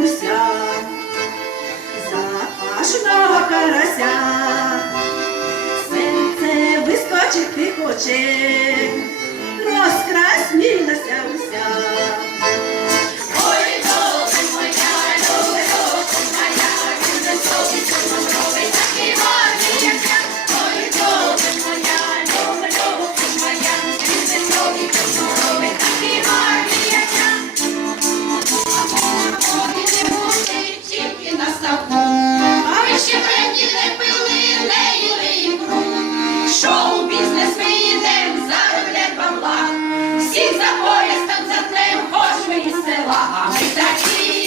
очі за пашного карася, серце вискочити хоче, розкраснілася а ми ще бренді не пили, не їли ікру. Шоу-бізнес ми йдем, зароблять бабла. Всіх за пояс там затрем, хоч ми села, а ми такі